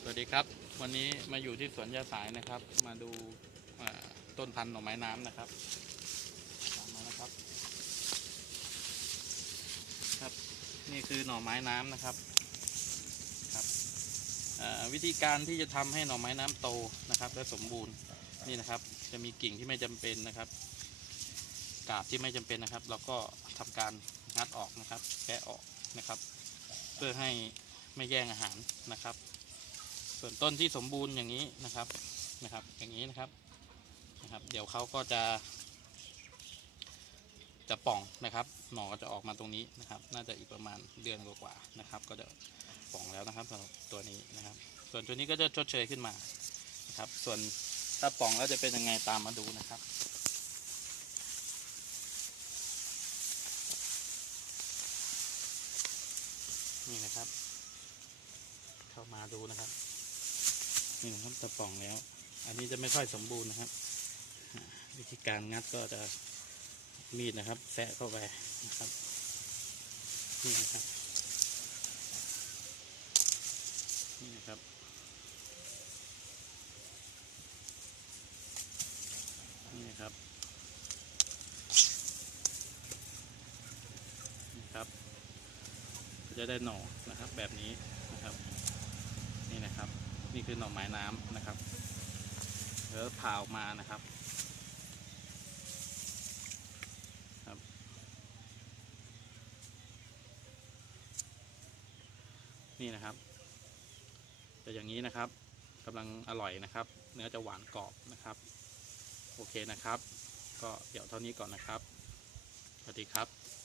สวัสดีครับ วันนี้มาอยู่ที่สวนยาสายนะครับ มาดูต้นพันธุ์หน่อไม้น้ำนะครับตามมานะครับ ครับ นี่คือหน่อไม้น้ำนะครับครับวิธีการที่จะทำให้หน่อไม้น้ำโตนะครับ และสมบูรณ์นี่นะครับ จะมีกิ่งที่ไม่จำเป็นนะครับ กาบที่ไม่จำเป็นนะครับ เราก็ทำการงัดออกนะครับแกะออกนะครับ เพื่อให้ ไม่แย่งอาหารนะครับ ส่วนต้นที่สมบูรณ์อย่างนี้นะครับนะครับ อย่างนี้นะครับนะครับ เดี๋ยวเขาก็จะ จะป่องนะครับ หน่อก็จะออกมาตรงนี้นะครับ น่าจะอีกประมาณเดือนกว่าๆนะครับ ก็จะป่องแล้วนะครับสำหรับตัวนี้นะครับ ส่วนตัวนี้ก็จะชดเชยขึ้นมานะครับ ส่วนถ้าป่องแล้วจะเป็นยังไงตามมาดูนะครับนี่นะครับ เข้ามาดูนะครับนี่นะครับตะป่องแล้ว อันนี้จะไม่ค่อยสมบูรณ์นะครับ วิธีการงัดก็จะมีดนะครับแซะเข้าไปนะครับนี่นะครับนี่นะครับนี่นะครับนี่ครับ จะได้หน่อนะครับแบบนี้นะครับ นี่คือหน่อไม้น้ำนะครับแล้วผ่าออกมานะครับครับ นี่นะครับจะอย่างนี้นะครับกำลังอร่อยนะครับ เนื้อจะหวานกรอบนะครับ โอเคนะครับ ก็เดี๋ยวเท่านี้ก่อนนะครับสวัสดีครับ